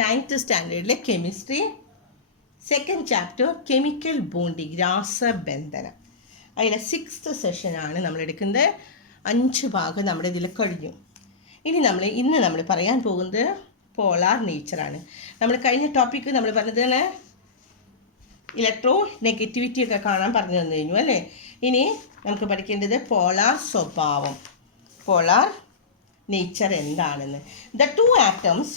9th സ്റ്റാൻഡേർഡിലെ chemistry second chapter chemical bonding, രാസബന്ധനം. അതിലെ 6th സെഷനാണ് നമ്മൾ എടുക്കുന്നത്. 5 ഭാഗം നമ്മുടെ ഇതിൽ കഴിഞ്ഞു. ഇന്ന് നമ്മൾ പറയാൻ പോകുന്നത് പോളാർ നേച്ചറാണ്. നമ്മൾ കഴിഞ്ഞ ടോപ്പിക്ക് നമ്മൾ പറഞ്ഞതാണ് ഇലക്ട്രോ നെഗറ്റിവിറ്റി ഒക്കെ കാണാൻ പറഞ്ഞു തന്നു കഴിഞ്ഞു അല്ലേ. ഇനി നമുക്ക് പഠിക്കേണ്ടത് പോളാർ സ്വഭാവം, പോളാർ നേച്ചർ എന്താണെന്ന്. The 2 atoms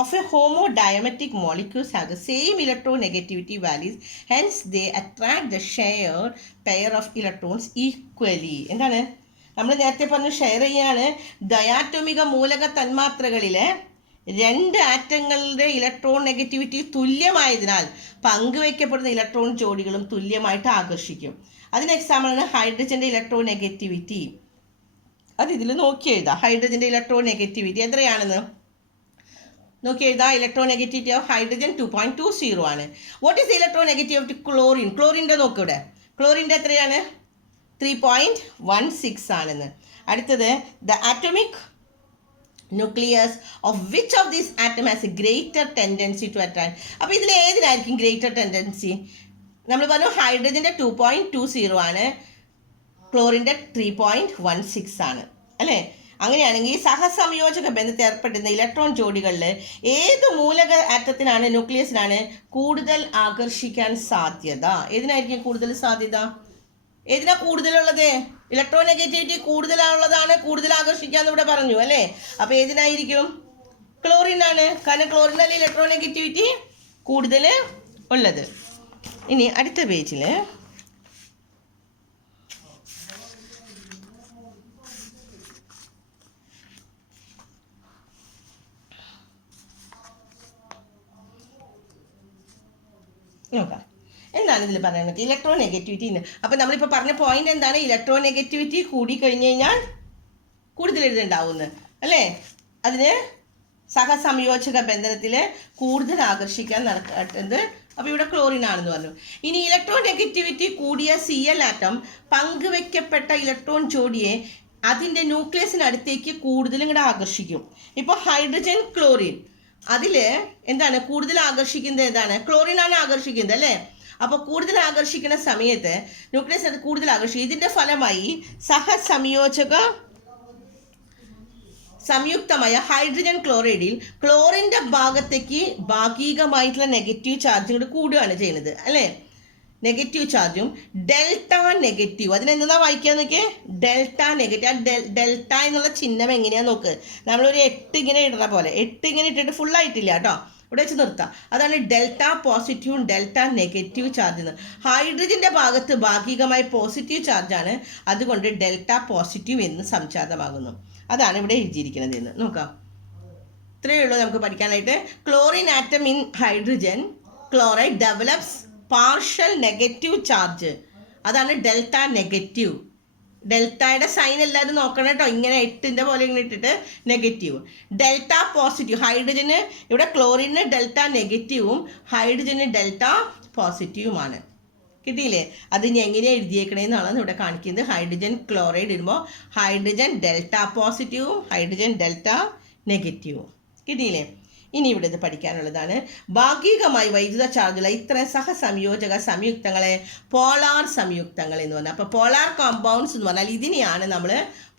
of a homodiametric molecules have the same electronegativity values, hence they attract the shared pair of electrons equally. എന്താണ് നമ്മൾ നേരത്തെ പറഞ്ഞു, ഷെയർ ചെയ്യാണ്. ഡയാറ്റോമിക മൂലക തന്മാത്രകളിലെ 2 ആറ്റങ്ങളുടെ ഇലക്ട്രോൺ നെഗറ്റിവിറ്റി തുല്യമായതിനാൽ പങ്കുവയ്ക്കപ്പെടുന്ന ഇലക്ട്രോൺ ജോഡികളും തുല്യമായിട്ട് ആകർഷിക്കും. അതിന് എക്സാമ്പിളാണ് ഹൈഡ്രജൻ്റെ ഇലക്ട്രോൺ നെഗറ്റിവിറ്റി. അത് ഇതിൽ നോക്കി എഴുതാം. ഹൈഡ്രജൻ്റെ ഇലക്ട്രോൺ നെഗറ്റിവിറ്റി എത്രയാണെന്ന് നോക്കി എഴുതാം. ഇലക്ട്രോൺ നെഗറ്റിവിറ്റി ഓഫ് ഹൈഡ്രജൻ 2.20 ആണ്. What is electronegativity of chlorine? ക്ലോറിൻ്റെ നോക്കിവിടെ, ക്ലോറിൻ്റെ എത്രയാണ്? 3.16 ആണെന്ന്. അടുത്തത് the atomic nucleus of which of these atom has a greater tendency to attract. അപ്പോൾ ഇതിൽ ഏതിനായിരിക്കും ഗ്രേറ്റർ ടെൻഡൻസി? നമ്മൾ പറഞ്ഞു ഹൈഡ്രജൻ്റെ 2.20 ആണ്, ക്ലോറിൻ്റെ 3.16 ആണ് അല്ലേ. അങ്ങനെയാണെങ്കിൽ സഹസംയോജക ബന്ധത്തിൽ ഏർപ്പെടുന്ന ഇലക്ട്രോൺ ജോഡികളിൽ ഏത് മൂലക ആറ്റത്തിനാണ്, ന്യൂക്ലിയസിനാണ് കൂടുതൽ ആകർഷിക്കാൻ സാധ്യത? ഏതിനായിരിക്കും കൂടുതൽ സാധ്യത? ഏതിനാ കൂടുതലുള്ളത്? ഇലക്ട്രോൺ നെഗറ്റിവിറ്റി കൂടുതലുള്ളതാണ് കൂടുതൽ ആകർഷിക്കാന്ന് ഇവിടെ പറഞ്ഞു അല്ലേ. അപ്പോൾ ഏതിനായിരിക്കും? ക്ലോറിനാണ്. കാരണം ക്ലോറിനല്ലേ ഇലക്ട്രോൺ നെഗറ്റിവിറ്റി കൂടുതൽ ഉള്ളത്. ഇനി അടുത്ത പേജിൽ നോക്കാം എന്താണ് ഇതിൽ പറയുന്നത്. Electron negativity. അപ്പോൾ നമ്മളിപ്പോൾ പറഞ്ഞ പോയിന്റ് എന്താണ്? ഇലക്ട്രോൺ നെഗറ്റിവിറ്റി കൂടി കഴിഞ്ഞ് കഴിഞ്ഞാൽ കൂടുതൽ എഴുതുണ്ടാവുന്നത് അല്ലേ. അതിന് സഹസംയോജക ബന്ധനത്തിൽ കൂടുതൽ ആകർഷിക്കാൻ നടക്കുന്നത്. അപ്പോൾ ഇവിടെ ക്ലോറിൻ ആണെന്ന് പറഞ്ഞു. ഇനി ഇലക്ട്രോൺ നെഗറ്റിവിറ്റി കൂടിയ Cl ആറ്റം പങ്കുവെക്കപ്പെട്ട ഇലക്ട്രോൺ ജോഡിയെ അതിൻ്റെ ന്യൂക്ലിയസിനടുത്തേക്ക് കൂടുതലും കൂടെ ആകർഷിക്കും. ഇപ്പോൾ ഹൈഡ്രജൻ ക്ലോറിൻ അതിൽ എന്താണ് കൂടുതൽ ആകർഷിക്കുന്നത്? ഏതാണ്? ക്ലോറിനാണ് ആകർഷിക്കുന്നത് അല്ലേ. അപ്പോൾ കൂടുതൽ ആകർഷിക്കുന്ന സമയത്ത് ന്യൂക്ലിയസ് അത് കൂടുതൽ ആകർഷിക്കും. ഇതിൻ്റെ ഫലമായി സംയുക്തമായ ഹൈഡ്രജൻ ക്ലോറൈഡിൽ ക്ലോറിൻ്റെ ഭാഗത്തേക്ക് ഭാഗികമായിട്ടുള്ള നെഗറ്റീവ് ചാർജ് കൂടി കൂടുകയാണ് ചെയ്യുന്നത് അല്ലേ. നെഗറ്റീവ് ചാർജും ഡെൽറ്റ നെഗറ്റീവ്, അതിനെന്താ വായിക്കാൻ നോക്കിയേ? Delta negative. ആ ഡെൽറ്റ എന്നുള്ള ചിഹ്നം എങ്ങനെയാന്ന് നോക്ക്. നമ്മളൊരു 8 ഇങ്ങനെ ഇടുന്ന പോലെ 8 ഇങ്ങനെ ഇട്ടിട്ട് ഫുള്ളായിട്ടില്ല കേട്ടോ, ഇവിടെ വെച്ച് നിർത്താം. അതാണ് ഡെൽറ്റ പോസിറ്റീവും ഡെൽറ്റ നെഗറ്റീവ് ചാർജ് എന്ന്. ഹൈഡ്രജൻ്റെ ഭാഗത്ത് ഭാഗികമായി പോസിറ്റീവ് ചാർജാണ്, അതുകൊണ്ട് ഡെൽറ്റ പോസിറ്റീവ് എന്ന് സംജാതമാകുന്നു. അതാണ് ഇവിടെ എഴുതിയിരിക്കുന്നത് എന്ന് നോക്കാം. ഇത്രയേ ഉള്ളൂ നമുക്ക് പഠിക്കാനായിട്ട്. Chlorine atom in hydrogen chloride develops partial negative charge, അതാണ് ഡെൽറ്റ നെഗറ്റീവ്. ഡെൽറ്റയുടെ സൈൻ എല്ലാവരും നോക്കണം കേട്ടോ. ഇങ്ങനെ 8ൻ്റെ പോലെ ഇങ്ങനെ ഇട്ടിട്ട് നെഗറ്റീവ്. ഡെൽറ്റ പോസിറ്റീവ് ഹൈഡ്രജന്, ഇവിടെ ക്ലോറിന് ഡെൽറ്റ നെഗറ്റീവും ഹൈഡ്രജന് ഡെൽറ്റ പോസിറ്റീവുമാണ്. കിട്ടിയില്ലേ? അത് ഇനി എങ്ങനെയാണ് എഴുതിയേക്കണേന്നാണ് ഇവിടെ കാണിക്കുന്നത്. ഹൈഡ്രജൻ ക്ലോറൈഡ് ഇടുമ്പോൾ ഹൈഡ്രജൻ ഡെൽറ്റ പോസിറ്റീവും ഹൈഡ്രജൻ ഡെൽറ്റ നെഗറ്റീവും. കിട്ടിയില്ലേ? ഇനി ഇവിടെ ഇത് പഠിക്കാനുള്ളതാണ്. ഭാഗികമായി വൈദ്യുത ചാർജുള്ള ഇത്തരം സഹസംയോജക സംയുക്തങ്ങളെ പോളാർ സംയുക്തങ്ങൾ എന്ന് പറഞ്ഞാൽ, അപ്പോൾ പോളാർ കോമ്പൗണ്ട്സ് എന്ന് പറഞ്ഞാൽ ഇതിനെയാണ് നമ്മൾ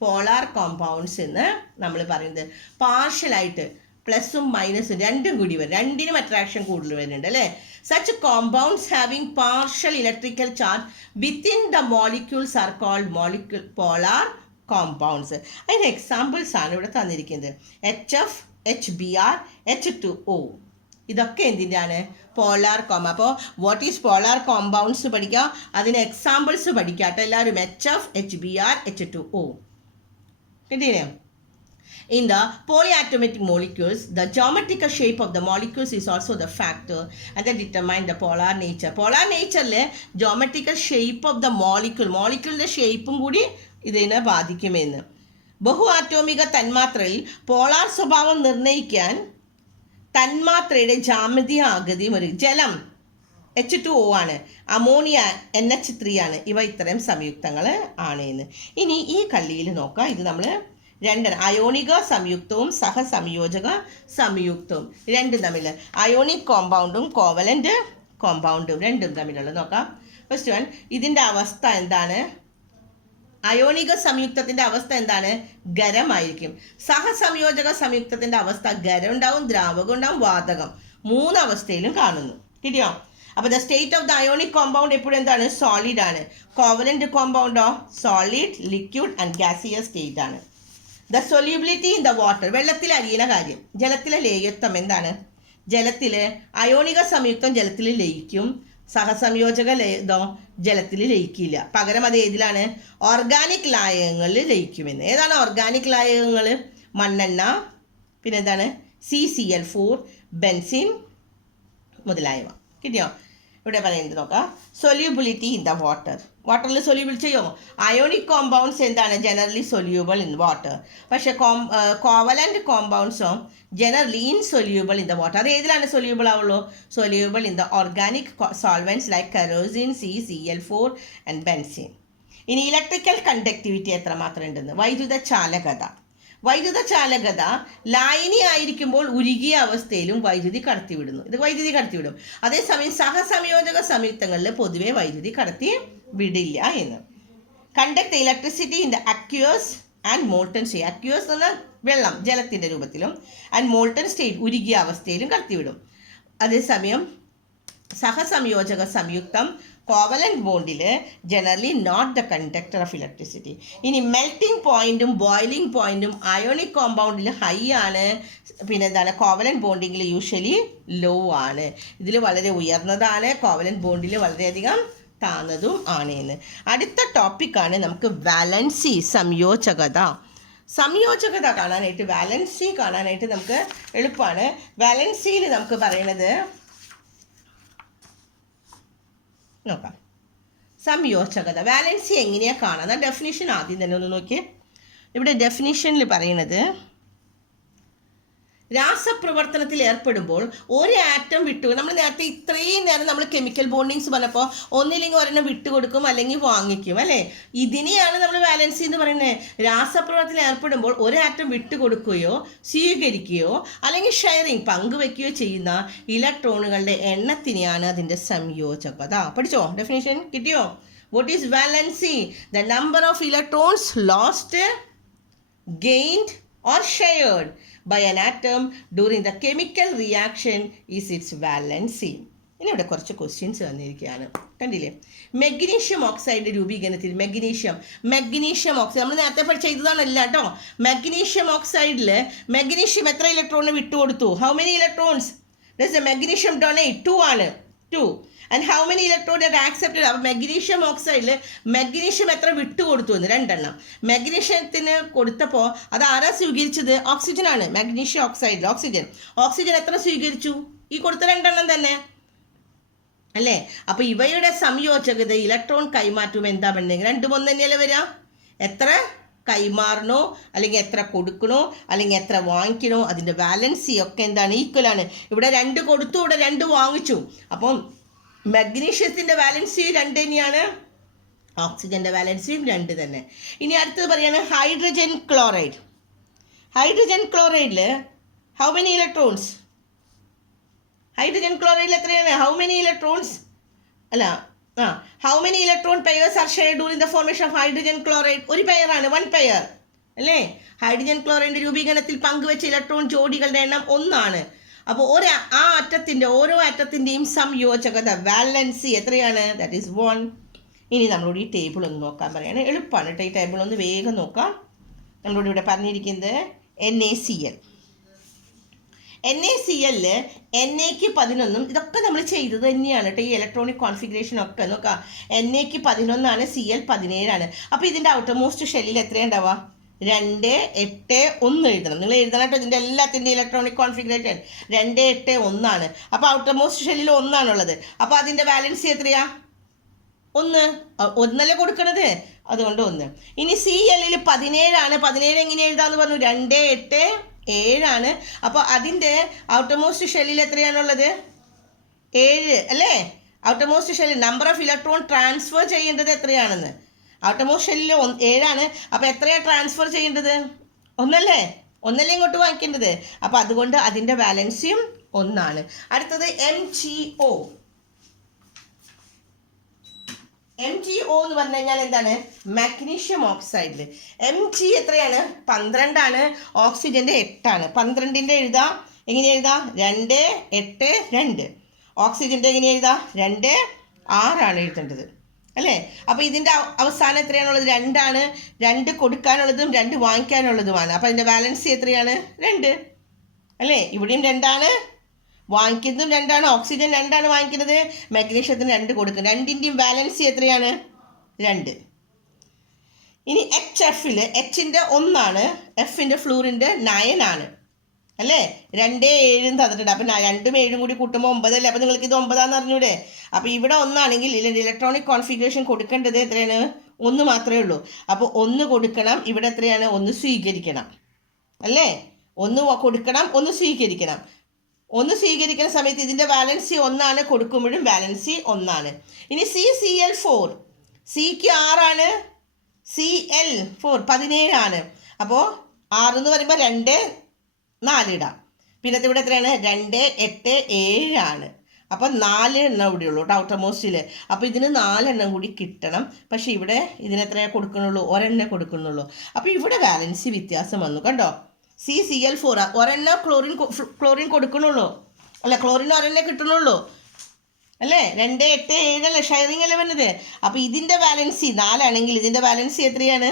പോളാർ കോമ്പൗണ്ട്സ് എന്ന് നമ്മൾ പറയുന്നത്. പാർഷ്യലായിട്ട് പ്ലസും മൈനസും രണ്ടും കൂടി വരും, രണ്ടിനും അട്രാക്ഷൻ കൂടുതൽ വരുന്നുണ്ട് അല്ലേ. Such compounds having partial electrical charge within the molecules are called polar compounds. അതിൻ്റെ എക്സാമ്പിൾസ് ആണ് ഇവിടെ തന്നിരിക്കുന്നത്. HF, HBr, H2O. ഇതൊക്കെ എന്തിൻ്റെയാണ്? പോളാർ അപ്പോൾ വാട്ട് ഈസ് പോളാർ കോമ്പൗണ്ട്സ് പഠിക്കുക, അതിന് എക്സാമ്പിൾസ് പഠിക്കുക കേട്ടോ എല്ലാവരും. HF, HBr, H2O. കിട്ടിയില്ലേ? In the polyatomic molecules, the geometrical shape of the molecules is also the factor and that determine the polar nature. Polar natureൽ geometrical shape of the മോളിക്യൂളിൻ്റെ ഷേപ്പും കൂടി ഇതിനെ ബാധിക്കുമെന്ന്. ബഹു ആറ്റോമിക തന്മാത്രയിൽ പോളാർ സ്വഭാവം നിർണ്ണയിക്കാൻ തന്മാത്രയുടെ ജാമിതീയ ആകൃതിയും ഒരു ജലം H2O ആണ്, അമോണിയ NH3 ആണ്. ഇവ ഇത്തരം സംയുക്തങ്ങൾ ആണ് എന്ന്. ഇനി ഈ കള്ളിയിൽ നോക്കാം. ഇത് നമ്മൾ രണ്ടാണ്. അയോണിക സംയുക്തവും സഹസംയോജക സംയുക്തവും രണ്ടും തമ്മിൽ. അയോണിക് കോമ്പൗണ്ടും കോവലന്റ് കോമ്പൗണ്ടും രണ്ടും തമ്മിലുള്ളത് നോക്കാം. ഫസ്റ്റ് വൺ, ഇതിൻ്റെ അവസ്ഥ എന്താണ്? അയോണിക സംയുക്തത്തിന്റെ അവസ്ഥ എന്താണ്? ഖരമായിരിക്കും. സഹസംയോജക സംയുക്തത്തിന്റെ അവസ്ഥ ഖരം ഉണ്ടാവും, ദ്രാവകം ഉണ്ടാവും, വാതകം. മൂന്നവസ്ഥയിലും കാണുന്നു. കിട്ടിയോ? അപ്പോൾ the state of the ionic compound എപ്പോഴും എന്താണ്? സോളിഡ് ആണ്. കോവലന്റ് കോമ്പൗണ്ടോ solid, liquid and gaseous state ആണ്. The solubility in the water, വെള്ളത്തിൽ അലിയുന്ന കാര്യം. ജലത്തിലെ ലേയത്വം എന്താണ്? ജലത്തിൽ അയോണിക സംയുക്തം ജലത്തിൽ ലയിക്കും, സഹസംയോജക ജലത്തിൽ ലയിക്കില്ല. പകരം അത് ഏതിലാണ്? ഓർഗാനിക് ലായകങ്ങളിൽ ലയിക്കുമെന്ന്. ഏതാണ് ഓർഗാനിക് ലായകങ്ങൾ? മണ്ണെണ്ണ, പിന്നെ എന്താണ്? CCl4, ബെൻസിൻ മുതലായവ. കിട്ടിയോ? ഇവിടെ പറയുന്നത് നോക്കാം. Solubility in the water. വാട്ടറിൽ സൊല്യൂബിൾ ചെയ്യോ? അയോണിക് കോമ്പൗണ്ട്സ് എന്താണ്? Generally soluble in water. പക്ഷേ കോവലന്റ് കോമ്പൗണ്ട്സോ generally insoluble in the water. അത് ഏതിലാണ് സൊല്യൂബിൾ ആവുള്ളൂ? Soluble in the organic solvents like kerosene, CCl4 and benzene. ഇനി ഇലക്ട്രിക്കൽ കണ്ടക്ടിവിറ്റി എത്രമാത്രം ഉണ്ടെന്ന്. വൈദ്യുത ചാലകത. വൈദ്യുത ചാലകത ലായനി ആയിരിക്കുമ്പോൾ ഉരുകിയ അവസ്ഥയിലും വൈദ്യുതി കടത്തിവിടുന്നു. ഇത് വൈദ്യുതി കടത്തിവിടും. അതേസമയം സഹസംയോജക സംയുക്തങ്ങളിൽ പൊതുവെ വൈദ്യുതി കടത്തി വിടില്ല എന്ന്. Conduct electricity in the aqueous and molten state. Aqueous എന്ന് പറഞ്ഞാൽ വെള്ളം, ജലത്തിൻ്റെ രൂപത്തിലും, ആൻഡ് മോൾട്ടൺ സ്റ്റേറ്റ് ഉരുകിയ അവസ്ഥയിലും കടത്തിവിടും. അതേസമയം സഹസംയോജക സംയുക്തം കോവലന്റ് ബോണ്ടിൽ generally not the conductor of electricity. ഇനി മെൽറ്റിംഗ് പോയിന്റും ബോയിലിംഗ് പോയിന്റും അയോണിക് കോമ്പൗണ്ടിൽ ഹൈ ആണ്, പിന്നെ എന്താണ്? കോവലന്റ് ബോണ്ടിങ്ങിൽ യൂഷ്വലി ലോ ആണ്. ഇതിൽ വളരെ ഉയർന്നതാണ്, കോവലന്റ് ബോണ്ടിൽ വളരെയധികം താന്നതും ആണ് എന്ന്. അടുത്ത ടോപ്പിക്കാണ് നമുക്ക് വാലൻസി, സംയോജകത. സംയോജകത കാണാനായിട്ട്, വാലൻസി കാണാനായിട്ട് നമുക്ക് എളുപ്പമാണ്. വാലൻസിയിൽ നമുക്ക് പറയുന്നത് നോക്കാം. സംയോജകത വാലൻസി എങ്ങനെയാണ് കാണുന്നത്? ഡെഫിനിഷൻ ആദ്യം തന്നെ ഒന്ന് നോക്കിയേ. ഇവിടെ ഡെഫിനിഷനിൽ പറയുന്നത്, രാസപ്രവർത്തനത്തിൽ ഏർപ്പെടുമ്പോൾ ഒരു ആറ്റം വിട്ടു, നമ്മൾ നേരത്തെ ഇത്രയും നേരം നമ്മൾ കെമിക്കൽ ബോണ്ടിങ്സ് പറഞ്ഞപ്പോൾ ഒന്നില്ലെങ്കിൽ ഒരെണ്ണം വിട്ടുകൊടുക്കും അല്ലെങ്കിൽ വാങ്ങിക്കും, അല്ലേ? ഇതിനെയാണ് നമ്മൾ വാലൻസി എന്ന് പറയുന്നത്. രാസപ്രവർത്തനത്തിൽ ഏർപ്പെടുമ്പോൾ ഒരു ആറ്റം വിട്ടുകൊടുക്കുകയോ സ്വീകരിക്കുകയോ അല്ലെങ്കിൽ ഷെയറിങ് പങ്കുവെക്കുകയോ ചെയ്യുന്ന ഇലക്ട്രോണുകളുടെ എണ്ണത്തിനെയാണ് അതിൻ്റെ സംയോജകത. പഠിച്ചോ? ഡെഫിനേഷൻ കിട്ടിയോ? What is valency? The number of electrons lost, gained or shared by an atom during the chemical reaction is its valency. ഇനി ഇവിടെ കുറച്ച് ക്വസ്റ്റ്യൻസ് വന്നിരിക്കുകയാണ്, കണ്ടില്ലേ? മെഗ്നീഷ്യം ഓക്സൈഡ് രൂപീകരണത്തിൽ മെഗ്നീഷ്യം ഓക്സൈഡ് നമ്മൾ നേരത്തെ ചെയ്തതാണല്ല കേട്ടോ. മെഗ്നീഷ്യം ഓക്സൈഡിൽ മെഗ്നീഷ്യം എത്ര ഇലക്ട്രോണിന് വിട്ടുകൊടുത്തു? How many electrons does the magnesium donate? 2 ആണ്. 2. And how many electron that accepted? അപ്പോൾ മെഗ്നീഷ്യം ഓക്സൈഡിൽ മെഗ്നീഷ്യം എത്ര വിട്ടുകൊടുത്തു എന്ന്? 2 എണ്ണം. മെഗ്നീഷ്യത്തിന് കൊടുത്തപ്പോൾ അത് ആരാ സ്വീകരിച്ചത്? ഓക്സിജൻ ആണ്. മെഗ്നീഷ്യം ഓക്സൈഡിൽ ഓക്സിജൻ എത്ര സ്വീകരിച്ചു? ഈ കൊടുത്ത 2 എണ്ണം തന്നെ, അല്ലേ? അപ്പോൾ ഇവയുടെ സംയോജകത, ഇലക്ട്രോൺ കൈമാറ്റം എന്താ പറഞ്ഞെങ്കിൽ 2 1 തന്നെയല്ലേ വരിക? എത്ര കൈമാറണോ അല്ലെങ്കിൽ എത്ര കൊടുക്കണോ അല്ലെങ്കിൽ എത്ര വാങ്ങിക്കണോ അതിൻ്റെ വാലൻസി ഒക്കെ എന്താണ്? ഈക്വലാണ്. ഇവിടെ 2 കൊടുത്തു, ഇവിടെ 2 വാങ്ങിച്ചു. അപ്പം മഗ്നീഷ്യത്തിൻ്റെ വാലൻസി 2 തന്നെയാണ്, ഓക്സിജൻ്റെ വാലൻസിയും 2 തന്നെ. ഇനി അടുത്തത് പറയാണ് ഹൈഡ്രജൻ ക്ലോറൈഡ്. ഹൈഡ്രജൻ ക്ലോറൈഡിൽ ഹൗ മെനി ഇലക്ട്രോൺസ്? ഹൈഡ്രജൻ ക്ലോറൈഡിൽ എത്രയാണ്? ഹൗ മെനി ഇലക്ട്രോൺസ് അല്ല how many electron pairs are shared during the formation of hydrogen chloride? ഒരു പെയറാണ്, 1 പെയർ, അല്ലേ? ഹൈഡ്രജൻ ക്ലോറൈഡിൻ്റെ രൂപീകരണത്തിൽ പങ്കുവെച്ച ഇലക്ട്രോൺ ജോഡികളുടെ എണ്ണം 1 ആണ്. അപ്പോൾ ഓരോ ആറ്റത്തിൻ്റെയും സംയോജകത വാലൻസി എത്രയാണ്? That is 1. ഇനി നമ്മളോട് ഈ ടേബിൾ ഒന്ന് നോക്കാൻ പറയാണ്. എളുപ്പമാണ് കേട്ടോ, ഈ ടേബിൾ ഒന്ന് വേഗം നോക്കാം. നമ്മളോട് ഇവിടെ പറഞ്ഞിരിക്കുന്നത് NaCl. NaCl Na-ക്ക് 11, ഇതൊക്കെ നമ്മൾ ചെയ്തത് തന്നെയാണ് കേട്ടോ. ഈ ഇലക്ട്രോണിക് കോൺഫിഗറേഷൻ ഒക്കെ നോക്കാം. Na-ക്ക് 11 ആണ്, Cl 17 ആണ്. അപ്പോൾ ഇതിൻ്റെ ഔട്ടർ മോസ്റ്റ് ഷെല്ലിൽ എത്രയുണ്ടാവുക? 2 8 1 എഴുതണം. നിങ്ങൾ എഴുതണം കേട്ടോ. ഇതിൻ്റെ എല്ലാത്തിൻ്റെ ഇലക്ട്രോണിക് കോൺഫിഗറേഷൻ 2 8 1 ആണ്. അപ്പോൾ ഔട്ടർ മോസ്റ്റ് ഷെല്ലിൽ 1 ആണുള്ളത്. അപ്പോൾ അതിൻ്റെ വാലൻസി എത്രയാ? 1. 1 കൊടുക്കണത്, അതുകൊണ്ട് 1. ഇനി Cl 17 ആണ്. 17 എങ്ങനെ എഴുതാമെന്ന് പറഞ്ഞു? 2 8 7 ആണ്. അപ്പോൾ അതിൻ്റെ ഔട്ടർ മോസ്റ്റ് ഷെല്ലിൽ എത്രയാണുള്ളത്? 7, അല്ലേ? ഔട്ടർ മോസ്റ്റ് ഷെല്ലിൽ നമ്പർ ഓഫ് ഇലക്ട്രോൺ ട്രാൻസ്ഫർ ചെയ്യേണ്ടത് എത്രയാണെന്ന്? ഔട്ടർ മോസ്റ്റ് ഷെല്ലിൽ 7 ആണ്. അപ്പോൾ എത്രയാണ് ട്രാൻസ്ഫർ ചെയ്യേണ്ടത്? ഒന്നല്ലേ? ഒന്നല്ലേ ഇങ്ങോട്ട് വാങ്ങിക്കേണ്ടത്. അപ്പോൾ അതുകൊണ്ട് അതിൻ്റെ വാലൻസിയും ഒന്നാണ്. അടുത്തത് MgO. MgO എന്ന് പറഞ്ഞു കഴിഞ്ഞാൽ എന്താണ്? മാഗ്നീഷ്യം ഓക്സൈഡിൽ. Mg എത്രയാണ്? 12 ഓക്സിജൻ്റെ 8. 12ൻ്റെ എഴുതാം, എങ്ങനെ എഴുതാം? 2, 8, 2. ഓക്സിജൻ്റെ എങ്ങനെ എഴുതാം? 2, 6 എഴുതേണ്ടത് അല്ലേ? അപ്പോൾ ഇതിൻ്റെ അവസാനം എത്രയാണുള്ളത്? 2. 2 കൊടുക്കാനുള്ളതും 2 വാങ്ങിക്കാനുള്ളതുമാണ്. അപ്പോൾ അതിൻ്റെ ബാലൻസ് എത്രയാണ്? 2 അല്ലേ? ഇവിടെയും 2, വാങ്ങിക്കുന്നതും 2, ഓക്സിജൻ 2 വാങ്ങിക്കുന്നത്, മാഗ്നീഷ്യത്തിന് 2 കൊടുക്കും. 2ൻ്റെയും ബാലൻസ് എത്രയാണ്? 2. ഇനി HF Hൻ്റെ 1, Fൻ്റെ ഫ്ലൂറിൻ്റെ 9 അല്ലേ? 2, 7 തന്നിട്ടുണ്ട്. അപ്പം 2ഉം 7ഉം കൂടി കൂട്ടുമ്പോൾ 9 അല്ലേ? അപ്പോൾ നിങ്ങൾക്ക് ഇത് 9 അറിഞ്ഞൂടെ? അപ്പോൾ ഇവിടെ 1 ഇലക്ട്രോണിക് കോൺഫിഗറേഷൻ കൊടുക്കേണ്ടത് എത്രയാണ്? 1 മാത്രമേ ഉള്ളൂ. അപ്പോൾ 1 കൊടുക്കണം. ഇവിടെ എത്രയാണ്? 1 സ്വീകരിക്കണം അല്ലേ? 1 കൊടുക്കണം, 1 സ്വീകരിക്കണം. 1 സ്വീകരിക്കുന്ന സമയത്ത് ഇതിൻ്റെ ബാലൻസി 1 കൊടുക്കുമ്പോഴും ബാലൻസി 1. ഇനി CCl4, സിക്ക് 6, Cl4 17. അപ്പോൾ 6 എന്ന് പറയുമ്പോൾ 2, 4 ഇടാം. പിന്നെ ഇവിടെ എത്രയാണ്? 2, 8, 7. അപ്പം 4 എണ്ണം ഇവിടെ ഉള്ളൂ കേട്ടോ ഔട്ടർ മോസ്റ്റിൽ. അപ്പോൾ ഇതിന് 4 എണ്ണം കൂടി കിട്ടണം. പക്ഷേ ഇവിടെ ഇതിനെത്രയാണ് കൊടുക്കുന്നുള്ളൂ? 1 എണ്ണേ കൊടുക്കുന്നുള്ളൂ. അപ്പോൾ ഇവിടെ ബാലൻസി വ്യത്യാസം വന്നു കണ്ടോ? CCl4 ഒരെണ്ണം ക്ലോറിൻ കൊടുക്കണുള്ളൂ അല്ല, ക്ലോറിൻ 1 എണ്ണേ കിട്ടണുള്ളൂ അല്ലേ? 2, 8, 7 അല്ലേ ഷെയറിങ് അല്ലേ വരുന്നത്. അപ്പോൾ ഇതിൻ്റെ ബാലൻസി 4 ആണെങ്കിൽ ഇതിൻ്റെ ബാലൻസി എത്രയാണ്?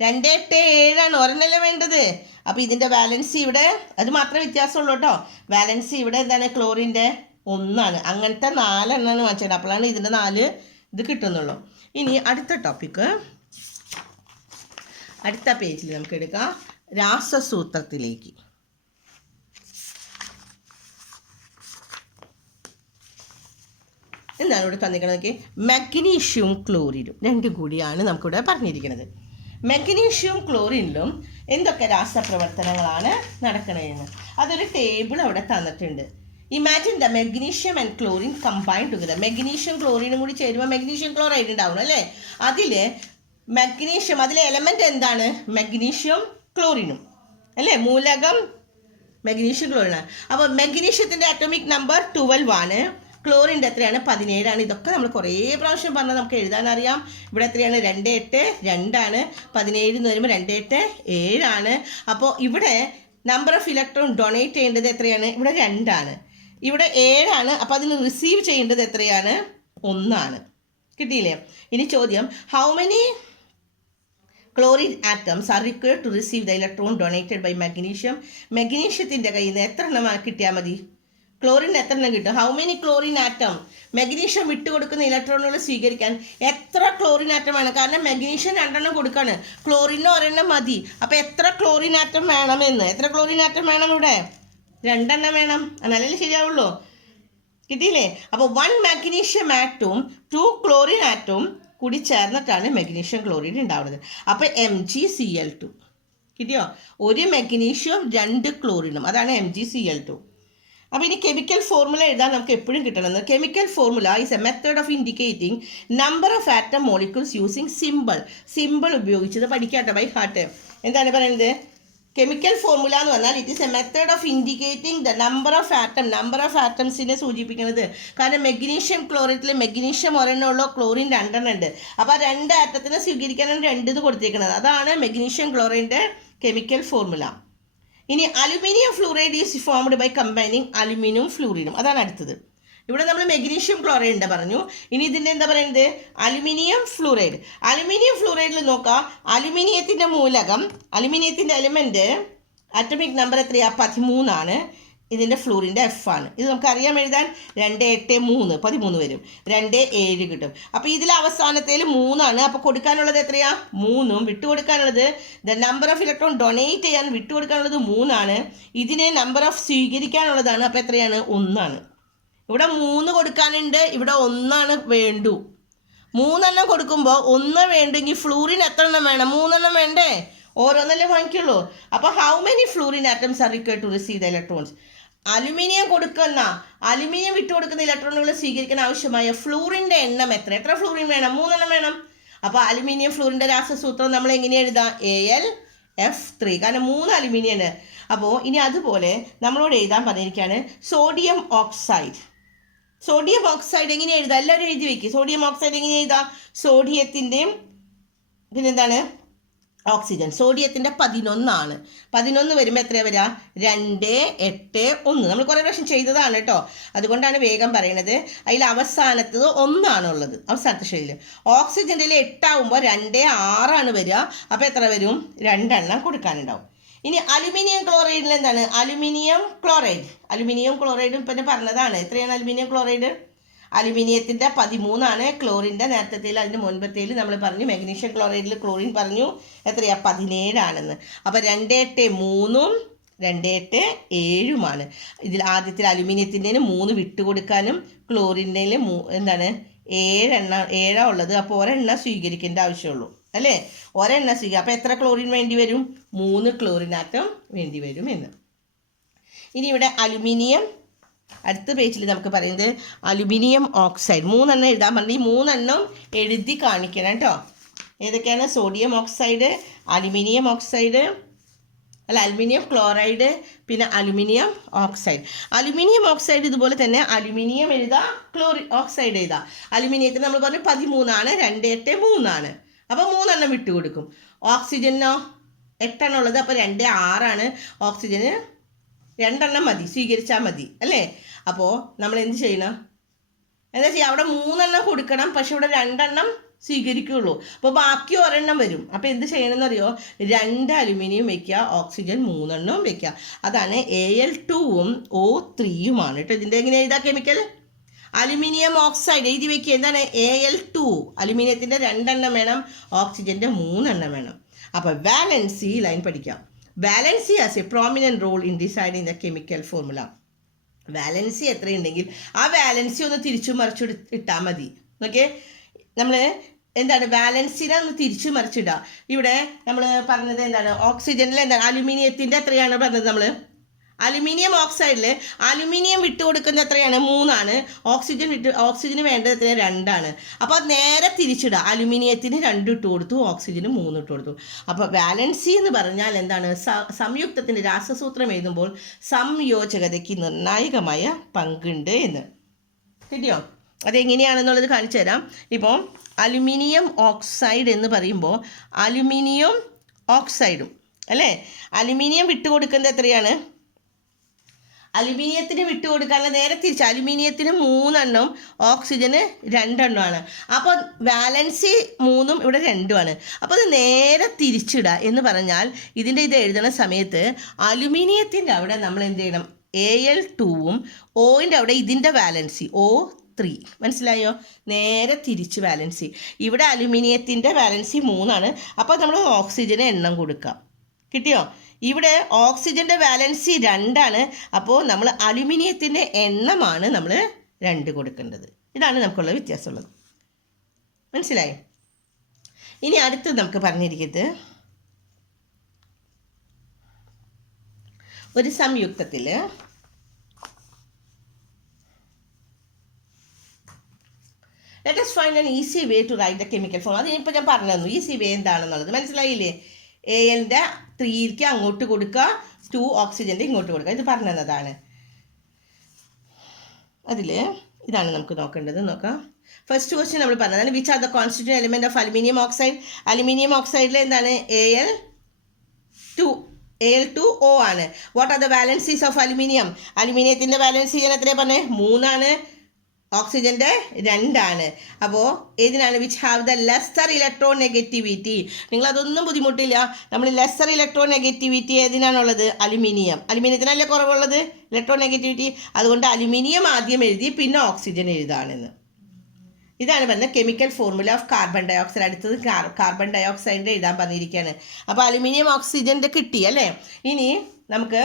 2, 8, 7 1 എണ്ണല്ലേ വേണ്ടത്. അപ്പോൾ ഇതിൻ്റെ ബാലൻസി ഇവിടെ അത് മാത്രമേ വ്യത്യാസമുള്ളൂ കേട്ടോ. ബാലൻസി ഇവിടെ എന്താണ്? ക്ലോറിൻ്റെ 1. അങ്ങനത്തെ 4 എണ്ണമാണ് വാങ്ങിച്ചത്. അപ്പോഴാണ് ഇതിൻ്റെ 4 ഇത് കിട്ടുന്നുള്ളൂ. ഇനി അടുത്ത ടോപ്പിക്ക്, അടുത്ത പേജിൽ നമുക്ക് എടുക്കാം. രാസസൂത്രത്തിലേക്ക്. എന്താണ് ഇവിടെ തന്നിരിക്കണതൊക്കെ? മഗ്നീഷ്യവും ക്ലോറിനും 2 കൂടിയാണ് നമുക്കിവിടെ പറഞ്ഞിരിക്കുന്നത്. മഗ്നീഷ്യവും ക്ലോറിനിലും എന്തൊക്കെ രാസപ്രവർത്തനങ്ങളാണ് നടക്കണതെന്ന് അതൊരു ടേബിൾ അവിടെ തന്നിട്ടുണ്ട്. Imagine the magnesium and chlorine combine together. Magnesium ക്ലോറിനും കൂടി ചേരുമ്പോൾ മെഗ്നീഷ്യം ക്ലോറൈഡ് ഉണ്ടാവണം അല്ലേ? അതിൽ മഗ്നീഷ്യം, അതിലെ എലമെൻ്റ് എന്താണ്? മഗ്നീഷ്യം ക്ലോറിനും അല്ലേ? മൂലകം മഗ്നീഷ്യം ക്ലോറിനാണ്. അപ്പോൾ മഗ്നീഷ്യത്തിൻ്റെ അറ്റോമിക് നമ്പർ 12, ക്ലോറിൻ്റെ എത്രയാണ്? 17. ഇതൊക്കെ നമ്മൾ കുറേ പ്രാവശ്യം പറഞ്ഞാൽ നമുക്ക് എഴുതാനറിയാം. ഇവിടെ എത്രയാണ്? 2, 8, 2. 17 എന്ന് വരുമ്പോൾ 2, 8, 7. അപ്പോൾ ഇവിടെ നമ്പർ ഓഫ് ഇലക്ട്രോൺ ഡൊണേറ്റ് ചെയ്യേണ്ടത് എത്രയാണ്? ഇവിടെ 2. ഇവിടെ 7. അപ്പോൾ അതിന് റിസീവ് ചെയ്യേണ്ടത് എത്രയാണ്? 1. കിട്ടിയില്ലേ? ഇനി ചോദ്യം, how many chlorine atoms are required to receive the electron donated by magnesium? മഗ്നീഷ്യത്തിൻ്റെ കയ്യിൽ നിന്ന് എത്ര എണ്ണം കിട്ടിയാൽ മതി? ക്ലോറിൻ എത്ര എണ്ണം കിട്ടും? How many chlorine atom? Magnesium വിട്ടുകൊടുക്കുന്ന ഇലക്ട്രോണുകൾ സ്വീകരിക്കാൻ എത്ര ക്ലോറിൻ ആറ്റം വേണം? കാരണം മഗ്നീഷ്യം 2 എണ്ണം കൊടുക്കാണ്, ക്ലോറിന് 1 എണ്ണം മതി. അപ്പോൾ എത്ര ക്ലോറിൻ ആറ്റം വേണമെന്ന്? എത്ര ക്ലോറിൻ ആറ്റം വേണം? ഇവിടെ 2 എണ്ണം വേണം, എന്നാലല്ലേ ശരിയാവുള്ളൂ. കിട്ടിയില്ലേ? അപ്പോൾ 1 മാഗ്നീഷ്യം ആറ്റവും 2 ക്ലോറിൻ ആറ്റവും കൂടി ചേർന്നിട്ടാണ് മഗ്നീഷ്യം ക്ലോറിൻ ഉണ്ടാവുന്നത്. അപ്പോൾ MgCl2 കിട്ടിയോ? 1 മഗ്നീഷ്യവും 2 ക്ലോറിനും, അതാണ് MgCl2. അപ്പോൾ ഇനി കെമിക്കൽ ഫോർമുല എഴുതാൻ നമുക്ക് എപ്പോഴും കിട്ടണമെന്ന്. Chemical formula is a method of indicating number of atom molecules using simple ഉപയോഗിച്ചത് പഠിക്കാട്ടെ ബൈ ഹാർട്ട്. എന്താണ് പറയുന്നത്? കെമിക്കൽ ഫോർമുല എന്ന് പറഞ്ഞാൽ it is a method of indicating the number of ആറ്റംസിനെ സൂചിപ്പിക്കുന്നത്. കാരണം മഗ്നീഷ്യം ക്ലോറൈറ്റിൽ മഗ്നീഷ്യം 1 എണ്ണം ഉള്ളൂ, ക്ലോറിൻ 2 എണ്ണം ഉണ്ട്. അപ്പോൾ 2 ആറ്റത്തിനെ സ്വീകരിക്കാനാണ് 2 എന്ന് കൊടുത്തിരിക്കുന്നത്. അതാണ് മഗ്നീഷ്യം ക്ലോറൈൻ്റെ കെമിക്കൽ ഫോർമുല. ഇനി aluminium fluoride is formed by combining aluminium ഫ്ലൂറിനും, അതാണ് അടുത്തത്. ഇവിടെ നമ്മൾ മഗ്നീഷ്യം ക്ലോറൈഡ് പറഞ്ഞു. ഇനി ഇതിൻ്റെ എന്താ പറയുന്നത്? അലുമിനിയം ഫ്ലൂറൈഡിൽ നോക്കാം. അലുമിനിയത്തിൻ്റെ മൂലകം, അലുമിനിയത്തിൻ്റെ എലിമെൻറ്റ് അറ്റോമിക് നമ്പർ എത്രയാണ്? 13. ഇതിൻ്റെ ഫ്ലൂറിൻ്റെ F ആണ്. ഇത് നമുക്കറിയാം എഴുതാൻ. 2, 8, 3 13 വരും. 2, 7 കിട്ടും. അപ്പോൾ ഇതിൽ അവസാനത്തേൽ 3. അപ്പോൾ കൊടുക്കാനുള്ളത് എത്രയാ? 3. വിട്ടുകൊടുക്കാനുള്ളത് the number of electron donate ചെയ്യാൻ വിട്ടുകൊടുക്കാനുള്ളത് 3. ഇതിനെ നമ്പർ ഓഫ് സ്വീകരിക്കാനുള്ളതാണ്. അപ്പോൾ എത്രയാണ്? 1. ഇവിടെ 3 കൊടുക്കാനുണ്ട്, ഇവിടെ 1 വേണ്ടു. 3 എണ്ണം കൊടുക്കുമ്പോൾ 1 വേണ്ടെങ്കിൽ ഫ്ലൂറിൻ എത്ര എണ്ണം വേണം? 3 എണ്ണം വേണ്ടേ? ഓരോന്നല്ലേ വാങ്ങിക്കുള്ളൂ. അപ്പോൾ how many fluorine atoms are required to receive the electrons? Aluminium വിട്ടുകൊടുക്കുന്ന ഇലക്ട്രോണുകൾ സ്വീകരിക്കാൻ ആവശ്യമായ ഫ്ലൂറിൻ്റെ എണ്ണം എത്ര ഫ്ലൂറിൻ വേണം? 3 എണ്ണം വേണം. അപ്പോൾ അലുമിനിയം ഫ്ലൂറിൻ്റെ രാസസൂത്രം നമ്മൾ എങ്ങനെ എഴുതാം? Al F3, കാരണം 3 അലുമിനിയാണ്. അപ്പോൾ ഇനി അതുപോലെ നമ്മളോട് എഴുതാൻ പറഞ്ഞിരിക്കുകയാണ് സോഡിയം ഓക്സൈഡ്. സോഡിയം ഓക്സൈഡ് എങ്ങനെ എഴുതാം? എല്ലാവരും എഴുതി വയ്ക്കുക. സോഡിയം ഓക്സൈഡ് എങ്ങനെ എഴുതാം? സോഡിയത്തിൻ്റെയും പിന്നെന്താണ് ഓക്സിജൻ. സോഡിയത്തിൻ്റെ 11 11 വരുമ്പോൾ എത്രയാണ് വരിക? 2, 8, 1. നമ്മൾ കുറേ പ്രാവശ്യം ചെയ്തതാണ് കേട്ടോ, അതുകൊണ്ടാണ് വേഗം പറയണത്. അതിൽ അവസാനത്തത് 1 ഉള്ളത്, അവസാനത്തെ ഷെല്ലിൽ. ഓക്സിജൻ്റെ 8 ആവുമ്പോൾ 2, 6 വരിക. അപ്പോൾ എത്ര വരും? 2 കൊടുക്കാനുണ്ടാവും. ഇനി അലുമിനിയം ക്ലോറൈഡിൽ എന്താണ്? അലുമിനിയം ക്ലോറൈഡും പിന്നെ പറഞ്ഞതാണ്. എത്രയാണ് അലുമിനിയം ക്ലോറൈഡ്? അലുമിനിയത്തിൻ്റെ 13, ക്ലോറിൻ്റെ നേരത്തേൽ അതിന് മുൻപത്തേൽ നമ്മൾ പറഞ്ഞു. മാഗ്നീഷ്യം ക്ലോറൈഡിൽ ക്ലോറിൻ പറഞ്ഞു എത്രയാണ്? 17 അപ്പോൾ 2, 8, 3, 2, 8, 7 ഇതിൽ ആദ്യത്തിൽ അലുമിനിയത്തിൻ്റെ 3 വിട്ടുകൊടുക്കാനും ക്ലോറിൻ്റെ എന്താണ് 7 ഉള്ളത്. അപ്പോൾ ഒരെണ്ണം സ്വീകരിക്കേണ്ട ആവശ്യമുള്ളൂ അല്ലേ? ഒരെണ്ണം സ്വീകരിക്കുക. അപ്പോൾ എത്ര ക്ലോറിൻ വേണ്ടി വരും? 3 ക്ലോറിൻ ആറ്റം വേണ്ടി വരും എന്ന്. ഇനി ഇവിടെ അലുമിനിയം അടുത്ത പേജിൽ നമുക്ക് പറയുന്നത് അലുമിനിയം ഓക്സൈഡ് 3 എഴുതാൻ പറഞ്ഞ് 3 എഴുതി കാണിക്കണം കേട്ടോ. ഏതൊക്കെയാണ്? Sodium oxide, aluminium oxide aluminium chloride, പിന്നെ അലുമിനിയം ഓക്സൈഡ്. അലുമിനിയം ഓക്സൈഡ് ഇതുപോലെ തന്നെ അലുമിനിയം എഴുതാം, ഓക്സൈഡ് എഴുതാം. അലുമിനിയത്തിന് നമ്മൾ പറഞ്ഞു 13, 2, 8, 3. അപ്പോൾ 3 വിട്ടുകൊടുക്കും. ഓക്സിജനോ 8 ഉള്ളത്. അപ്പോൾ 2, 6. ഓക്സിജന് 2 മതി, സ്വീകരിച്ചാൽ മതി അല്ലേ? അപ്പോൾ നമ്മൾ എന്ത് ചെയ്യണം? എന്താ ചെയ്യുക? അവിടെ 3 കൊടുക്കണം, പക്ഷെ ഇവിടെ 2 സ്വീകരിക്കുകയുള്ളൂ. അപ്പോൾ ബാക്കി 1 വരും. അപ്പോൾ എന്ത് ചെയ്യണമെന്ന് അറിയോ? 2 അലുമിനിയം വയ്ക്കുക, ഓക്സിജൻ 3 വയ്ക്കുക. അതാണ് Al2ഉം O3ഉം കേട്ടോ. ഇതിൻ്റെ എങ്ങനെ എഴുതാ? കെമിക്കൽ അലുമിനിയം ഓക്സൈഡ് എഴുതി വയ്ക്കുക. എന്താണ്? Al2. അലുമിനിയത്തിൻ്റെ 2 വേണം, ഓക്സിജൻ്റെ 3 വേണം. അപ്പോൾ വാലൻസി ലൈൻ പഠിക്കാം. Valency has a prominent role in deciding the chemical formula. Valency എത്രയുണ്ടെങ്കിൽ ആ വാലൻസി ഒന്ന് തിരിച്ചു മറിച്ചു ഇട്ടാൽ മതി. ഓക്കെ, നമ്മൾ എന്താണ് വാലൻസിനെ ഒന്ന് തിരിച്ചു മറിച്ചിടുക. ഇവിടെ നമ്മൾ പറഞ്ഞത് എന്താണ്? ഓക്സിജനിൽ എന്താണ്? അലുമിനിയത്തിൻ്റെ എത്രയാണ് പറഞ്ഞത് നമ്മൾ? അലുമിനിയം ഓക്സൈഡിൽ അലുമിനിയം വിട്ടുകൊടുക്കുന്നത് എത്രയാണ്? 3. ഓക്സിജന് വേണ്ടത് എത്രയാണ്? 2. അപ്പോൾ അത് നേരെ തിരിച്ചിടുക. അലുമിനിയത്തിന് 2 ഇട്ട് കൊടുത്തു, ഓക്സിജന് 3 ഇട്ട് കൊടുത്തു. അപ്പോൾ വാലൻസി എന്ന് പറഞ്ഞാൽ എന്താണ്? സംയുക്തത്തിൻ്റെ രാസസൂത്രം എഴുതുമ്പോൾ സംയോജകതയ്ക്ക് നിർണായകമായ പങ്കുണ്ട് എന്ന്. കിട്ടിയോ? അതെങ്ങനെയാണെന്നുള്ളത് കാണിച്ചു തരാം. ഇപ്പോൾ അലുമിനിയം ഓക്സൈഡ് എന്ന് പറയുമ്പോൾ അലുമിനിയം ഓക്സൈഡും അല്ലേ? അലുമിനിയം വിട്ടുകൊടുക്കുന്നത് എത്രയാണ്? അലുമിനിയത്തിന് വിട്ടുകൊടുക്കാനുള്ള നേരെ തിരിച്ച് അലുമിനിയത്തിന് 3, ഓക്സിജന് 2. അപ്പോൾ വാലൻസി 3 ഇവിടെ 2. അപ്പോൾ അത് നേരെ തിരിച്ചിടുക എന്ന് പറഞ്ഞാൽ ഇത് എഴുതുന്ന സമയത്ത് അലുമിനിയത്തിൻ്റെ അവിടെ നമ്മൾ എന്ത് ചെയ്യണം? Al2ഉം ഓൻ്റെ അവിടെ ഇതിൻ്റെ വാലൻസി O3. മനസ്സിലായോ? നേരെ തിരിച്ച് വാലൻസി. ഇവിടെ അലുമിനിയത്തിൻ്റെ വാലൻസി 3. അപ്പോൾ നമ്മൾ ഓക്സിജന് എണ്ണം കൊടുക്കാം. കിട്ടിയോ? ഇവിടെ ഓക്സിജൻ്റെ വാലൻസി 2. അപ്പോൾ നമ്മൾ അലുമിനിയത്തിൻ്റെ എണ്ണമാണ് നമ്മൾ 2 കൊടുക്കേണ്ടത്. ഇതാണ് നമുക്കുള്ള വ്യത്യാസമുള്ളത്. മനസ്സിലായോ? ഇനി അടുത്ത് നമുക്ക് പറഞ്ഞിരിക്കുന്നത് ഒരു സംയുക്തത്തിൽ let us find an easy way to write the chemical formula. അതിനിപ്പോൾ ഞാൻ പറഞ്ഞു തന്നു ഈസി വേ എന്താണെന്നുള്ളത്. മനസ്സിലായില്ലേ? Alൻ്റെ 3 അങ്ങോട്ട് കൊടുക്കുക, 2 ഓക്സിജൻ്റെ ഇങ്ങോട്ട് കൊടുക്കുക. ഇത് പറഞ്ഞു തന്നതാണ്. അതിൽ ഇതാണ് നമുക്ക് നോക്കേണ്ടത്. നോക്കാം. ഫസ്റ്റ് ക്വസ്റ്റ്യൻ നമ്മൾ പറഞ്ഞതാണ് which are the constituent element of aluminium oxide. Aluminium ഓക്സൈഡിൽ എന്താണ്? Al2O ആണ്. What are the valencies of aluminium? അലുമിനിയത്തിൻ്റെ വാലൻസി ഞാൻ എത്രയാണ് പറഞ്ഞത്? 3. ഓക്സിജൻ്റെ 2. അപ്പോൾ ഏതിനാണ്? Which have the lesser electronegativity. നിങ്ങളതൊന്നും ബുദ്ധിമുട്ടില്ല. നമ്മൾ ലെസ്സർ ഇലക്ട്രോ നെഗറ്റിവിറ്റി ഏതിനാണുള്ളത്? അലുമിനിയത്തിനല്ലേ കുറവുള്ളത് ഇലക്ട്രോ നെഗറ്റിവിറ്റി. അതുകൊണ്ട് അലുമിനിയം ആദ്യം എഴുതി, പിന്നെ ഓക്സിജൻ എഴുതാണെന്ന്. ഇതാണ് പറഞ്ഞത് chemical formula of carbon dye ഓക്സൈഡ്. അടുത്തത് കാർബൺ ഡൈ ഓക്സൈഡിൻ്റെ എഴുതാൻ പറഞ്ഞിരിക്കുകയാണ്. അപ്പോൾ അലുമിനിയം ഓക്സിജൻ്റെ കിട്ടി അല്ലേ? ഇനി നമുക്ക്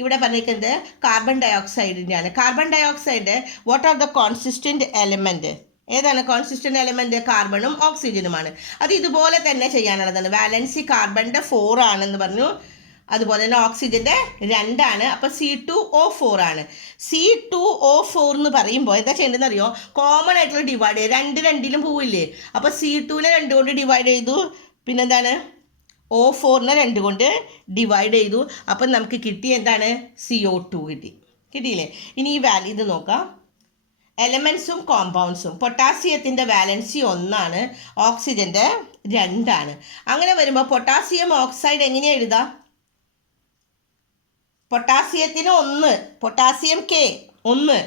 ഇവിടെ പറഞ്ഞിരിക്കുന്നത് കാർബൺ ഡൈ ഓക്സൈഡിൻ്റെയാണ്. Carbon dye oxide what are the consistent element? ഏതാണ് കോൺസിസ്റ്റൻറ്റ് എലമെൻറ്റ്? കാർബണും ഓക്സിജനുമാണ്. അത് ഇതുപോലെ തന്നെ ചെയ്യാനുള്ളതാണ്. വാലൻസി കാർബണിൻ്റെ 4 ആണെന്ന് പറഞ്ഞു. അതുപോലെ തന്നെ ഓക്സിജൻ്റെ 2. അപ്പോൾ C2O4 ആണ്. C2O4 എന്ന് പറയുമ്പോൾ എന്താ ചെയ്യേണ്ടതെന്ന് അറിയോ? കോമൺ ആയിട്ടുള്ള ഡിവൈഡ് ചെയ്യുക. 2 2 പോവില്ലേ? അപ്പോൾ C2നെ 2 കൊണ്ട് ഡിവൈഡ് ചെയ്തു. പിന്നെന്താണ്? O4നെ 2 കൊണ്ട് ഡിവൈഡ് ചെയ്തു. അപ്പം നമുക്ക് കിട്ടി എന്താണ്? CO2 കിട്ടിയില്ലേ? ഇനി ഈ വാല്യൂ ഇത് നോക്കാം. എലമെൻസും കോമ്പൗണ്ട്സും. പൊട്ടാസ്യത്തിൻ്റെ വാലൻസി 1 ഓക്സിജൻ്റെ 2. അങ്ങനെ വരുമ്പോൾ പൊട്ടാസ്യം ഓക്സൈഡ് എങ്ങനെയാണ് എഴുതാം? പൊട്ടാസ്യത്തിന് 1, പൊട്ടാസ്യം K 1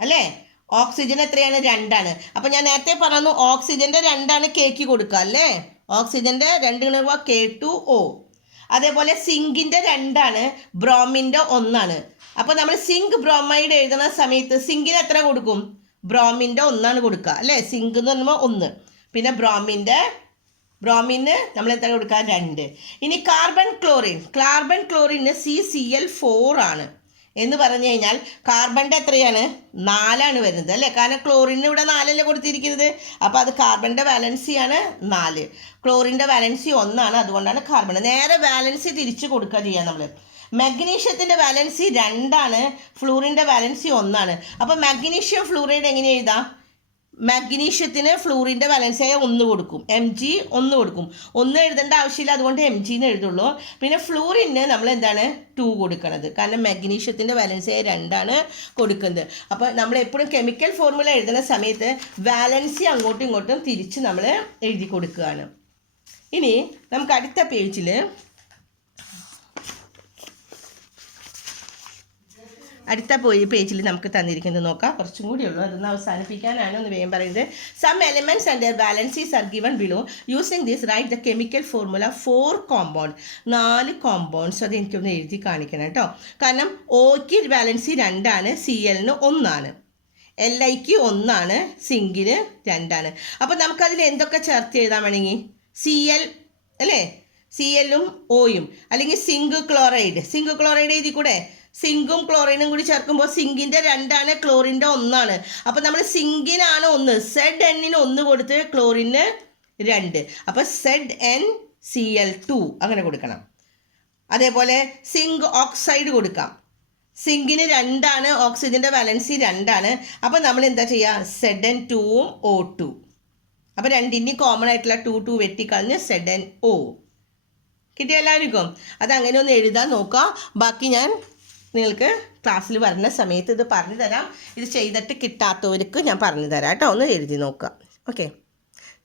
അല്ലേ? ഓക്സിജൻ എത്രയാണ്? 2. അപ്പം ഞാൻ നേരത്തെ പറഞ്ഞു ഓക്സിജൻ്റെ 2 കേക്ക് കൊടുക്കുക അല്ലേ? ഓക്സിജൻ്റെ 2 K2O. അതേപോലെ സിങ്കിൻ്റെ 2, ബ്രോമിൻ്റെ 1. അപ്പോൾ നമ്മൾ സിങ്ക് ബ്രോമൈഡ് എഴുതുന്ന സമയത്ത് സിങ്കിന് എത്ര കൊടുക്കും? ബ്രോമിൻ്റെ 1 കൊടുക്കുക അല്ലേ? സിങ്ക് എന്ന് പറയുമ്പോൾ 1. പിന്നെ ബ്രോമിന് നമ്മൾ എത്ര കൊടുക്കുക? 2. ഇനി കാർബൺ ക്ലോറിന് CCl4 എന്ന് പറഞ്ഞു കഴിഞ്ഞാൽ കാർബണിൻ്റെ എത്രയാണ്? 4 വരുന്നത് അല്ലേ? കാരണം ക്ലോറിന് ഇവിടെ 4 കൊടുത്തിരിക്കുന്നത്. അപ്പോൾ അത് കാർബണിൻ്റെ വാലൻസിയാണ് 4. ക്ലോറിൻ്റെ വാലൻസി 1, അതുകൊണ്ടാണ് കാർബൺ. നേരെ വാലൻസി തിരിച്ച് കൊടുക്കുക ചെയ്യാം നമ്മൾ. മഗ്നീഷ്യത്തിൻ്റെ വാലൻസി 2, ഫ്ലൂറിൻ്റെ വാലൻസി 1. അപ്പോൾ മഗ്നീഷ്യം ഫ്ലൂറൈഡ് എങ്ങനെ എഴുതാം? മഗ്നീഷ്യത്തിന് ഫ്ലൂറിൻ്റെ വാലൻസിയായ 1 കൊടുക്കും, Mg 1 കൊടുക്കും. 1 എഴുതേണ്ട ആവശ്യമില്ല, അതുകൊണ്ട് Mg എന്ന് എഴുതുള്ളൂ. പിന്നെ ഫ്ലൂറിന് നമ്മൾ എന്താണ്? 2 കൊടുക്കണത്, കാരണം മഗ്നീഷ്യത്തിൻ്റെ വാലൻസിയായ 2 കൊടുക്കുന്നത്. അപ്പോൾ നമ്മൾ എപ്പോഴും കെമിക്കൽ ഫോർമുല എഴുതുന്ന സമയത്ത് വാലൻസി അങ്ങോട്ടും ഇങ്ങോട്ടും തിരിച്ച് നമ്മൾ എഴുതി കൊടുക്കുകയാണ്. ഇനി നമുക്ക് അടുത്ത പേജിൽ നമുക്ക് തന്നിരിക്കുന്നത് നോക്കാം. കുറച്ചും കൂടി ഉള്ളൂ, അതൊന്ന് അവസാനിപ്പിക്കാനാണ് ഒന്ന് വേഗം പറയുന്നത്. Some elements and their valencies are given below. Using this write the chemical formula 4 compound. 4 compounds അത് എനിക്കൊന്ന് എഴുതി കാണിക്കണം കേട്ടോ. കാരണം ഓയ്ക്ക് വാലൻസി 2, Clന് 1, Liക്ക് 1, സിങ്കിന് 2. അപ്പോൾ നമുക്കതിൽ എന്തൊക്കെ ചേർത്ത് എഴുതാൻ വേണമെങ്കിൽ Cl അല്ലേ? Clഉം Oയും, അല്ലെങ്കിൽ സിങ്ക് ക്ലോറൈഡ് എഴുതി കൂടെ? സിങ്കും ക്ലോറിനും കൂടി ചേർക്കുമ്പോൾ സിങ്കിൻ്റെ 2, ക്ലോറിൻ്റെ 1. അപ്പോൾ നമ്മൾ സിങ്കിനാണ് 1, Zn 1 കൊടുത്ത് ക്ലോറിന് 2. അപ്പോൾ ZnCl2 അങ്ങനെ കൊടുക്കണം. അതേപോലെ സിങ്ക് ഓക്സൈഡ് കൊടുക്കാം. സിങ്കിന് 2, ഓക്സിജൻ്റെ വാലൻസി 2. അപ്പോൾ നമ്മൾ എന്താ ചെയ്യുക? Zn2ഉം O2. അപ്പോൾ രണ്ടിൻ്റെയും കോമൺ ആയിട്ടുള്ള 2 വെട്ടിക്കളഞ്ഞ് ZnO കിട്ടിയ എല്ലാവർക്കും. അതങ്ങനെ ഒന്ന് എഴുതാൻ നോക്കാം. ബാക്കി ഞാൻ നിങ്ങൾക്ക് ക്ലാസ്സിൽ വരുന്ന സമയത്ത് ഇത് പറഞ്ഞു തരാം. ഇത് ചെയ്തിട്ട് കിട്ടാത്തവർക്ക് ഞാൻ പറഞ്ഞു തരാം കേട്ടോ. ഒന്ന് എഴുതി നോക്കാം. ഓക്കെ.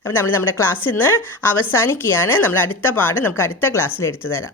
അപ്പോൾ നമ്മൾ നമ്മുടെ ക്ലാസ്സിൽ നിന്ന് അവസാനിക്കുകയാണ്. നമ്മൾ അടുത്ത പാഠം നമുക്ക് അടുത്ത ക്ലാസ്സിൽ എടുത്തു തരാം.